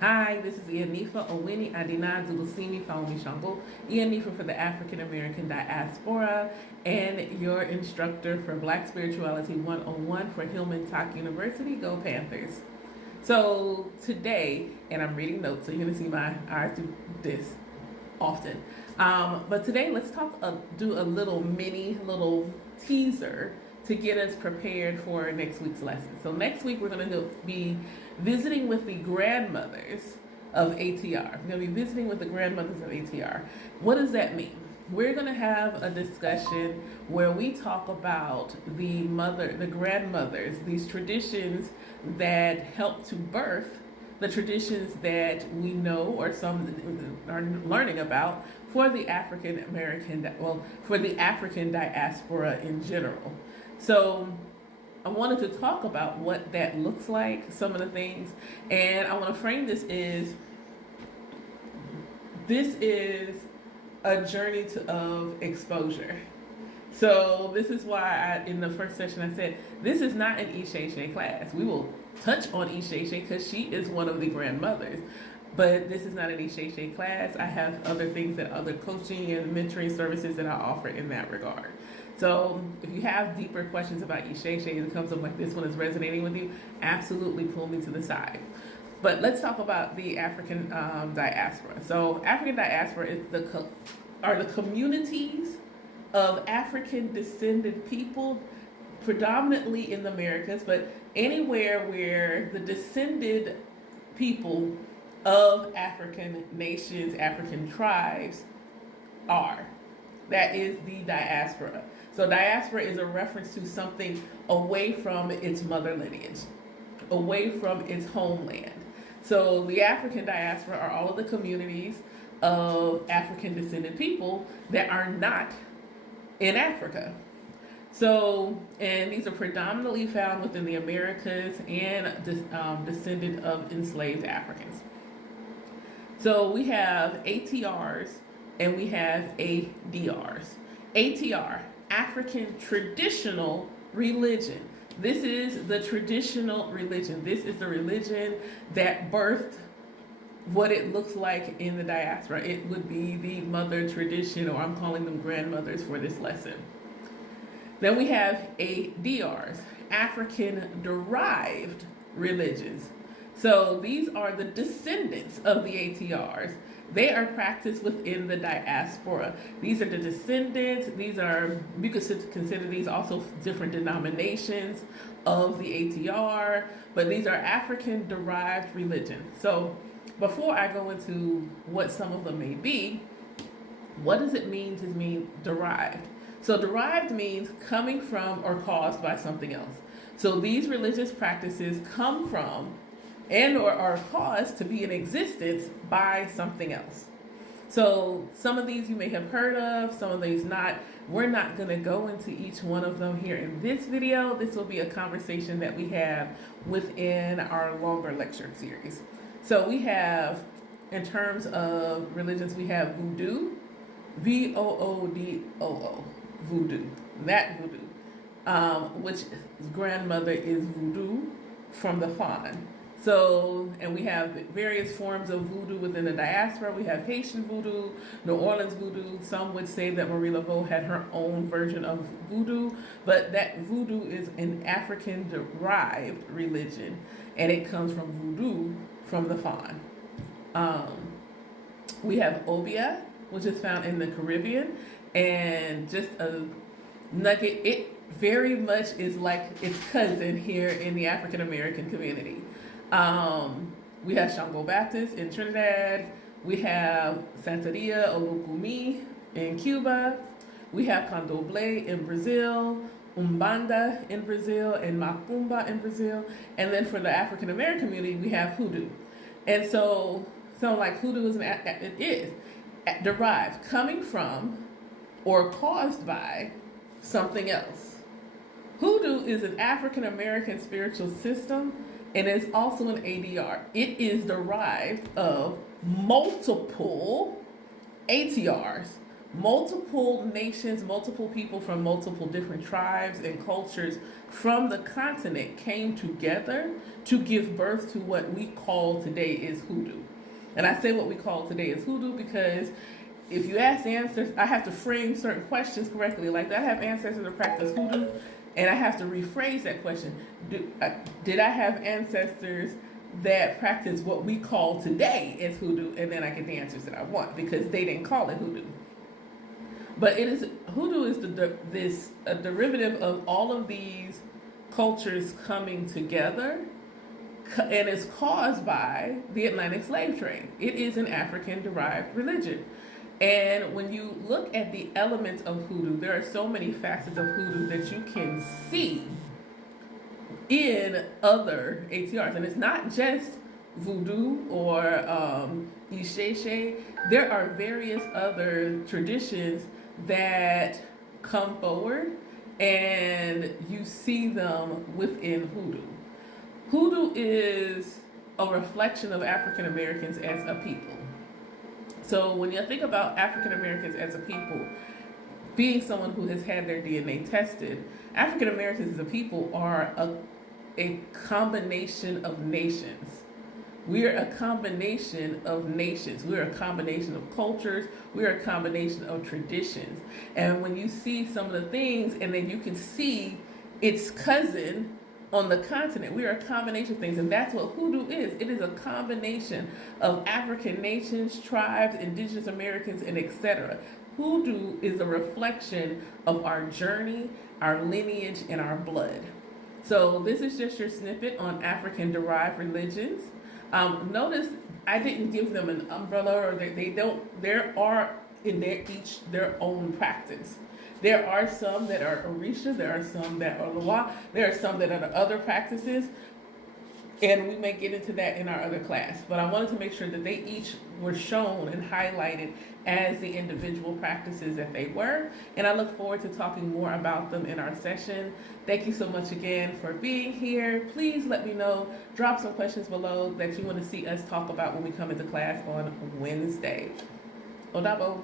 Hi, this is Ianifa Owini Adina Dulusini Fawumi Shango, Ianifa for the African American Diaspora, and your instructor for Black Spirituality 101 for Hillman Talk University. Go Panthers! So today, and I'm reading notes, so you're gonna see my eyes do this often. But today, let's do a little teaser to get us prepared for next week's lesson. So next week we're going to be visiting with the grandmothers of ATR. We're going to be visiting with the grandmothers of ATR. What does that mean? We're going to have a discussion where we talk about the grandmothers, these traditions that help to birth the traditions that we know or some are learning about for the African American, for the African diaspora in general. So I wanted to talk about what that looks like, some of the things, and I want to frame this is a journey of exposure. So this is why in the first session I said, this is not an Isheshe class. We will touch on Isheshe because she is one of the grandmothers. But this is not an Isheshe class. I have other things that other coaching and mentoring services that I offer in that regard. So if you have deeper questions about Isheshe and it comes up like this one is resonating with you, absolutely pull me to the side. But let's talk about the African diaspora. So African diaspora is are the communities of African descended people, predominantly in the Americas, but anywhere where the descended people of African nations, African tribes are. That is the diaspora. So diaspora is a reference to something away from its mother lineage, away from its homeland. So the African diaspora are all of the communities of African descended people that are not in Africa. So, and these are predominantly found within the Americas and descended of enslaved Africans. So we have ATRs and we have ADRs. ATR, African Traditional Religion. This is the traditional religion. This is the religion that birthed what it looks like in the diaspora. It would be the mother tradition, or I'm calling them grandmothers for this lesson. Then we have ADRs, African Derived Religions. So these are the descendants of the ATRs. They are practiced within the diaspora. These are the descendants. You could consider these also different denominations of the ATR, but these are African derived religion. So before I go into what some of them may be, what does it mean to mean derived? So derived means coming from or caused by something else. So these religious practices come from and or are caused to be in existence by something else. So some of these you may have heard of, some of these not. We're not going to go into each one of them here in this video. This will be a conversation that we have within our longer lecture series. So we have, in terms of religions, we have voodoo, Voodoo, voodoo, that voodoo, which grandmother is voodoo from the fawn. So, and we have various forms of voodoo within the diaspora. We have Haitian voodoo, New Orleans voodoo. Some would say that Marie Laveau had her own version of voodoo, but that voodoo is an African-derived religion, and it comes from voodoo from the fawn. We have Obia, which is found in the Caribbean, and just a nugget, it very much is like its cousin here in the African American community. We have Shango Baptist in Trinidad. We have Santeria Olukumi in Cuba. We have Candomblé in Brazil, Umbanda in Brazil, and Macumba in Brazil. And then for the African American community, we have Hoodoo. And so like Hoodoo is derived, coming from or caused by something else. Hoodoo is an African American spiritual system and is also an ADR. It is derived of multiple ATRs, multiple nations, multiple people from multiple different tribes and cultures from the continent came together to give birth to what we call today is hoodoo. And I say what we call today is hoodoo because if you ask ancestors, I have to frame certain questions correctly. Like, did I have ancestors that practice hoodoo? And I have to rephrase that question. Did I have ancestors that practice what we call today as hoodoo? And then I get the answers that I want because they didn't call it hoodoo. But it is hoodoo is a derivative of all of these cultures coming together, and it's caused by the Atlantic slave trade. It is an African-derived religion. And when you look at the elements of hoodoo, there are so many facets of hoodoo that you can see in other ATRs. And it's not just voodoo or isheshe. There are various other traditions that come forward and you see them within hoodoo. Hoodoo is a reflection of African Americans as a people. So when you think about African Americans as a people, being someone who has had their DNA tested, African Americans as a people are a combination of nations. We're a combination of nations. We're a combination of cultures. We're a combination of traditions. And when you see some of the things, and then you can see its cousin on the continent, we are a combination of things. And that's what hoodoo is. It is a combination of African nations, tribes, indigenous Americans, and etc. Hoodoo is a reflection of our journey, our lineage, and our blood. So this is just your snippet on African-derived religions. Notice I didn't give them an umbrella, or they don't. There are in each their own practice. There are some that are Orisha. There are some that are Loa. There are some that are other practices, and we may get into that in our other class. But I wanted to make sure that they each were shown and highlighted as the individual practices that they were. And I look forward to talking more about them in our session. Thank you so much again for being here. Please let me know, drop some questions below that you want to see us talk about when we come into class on Wednesday. Odabo.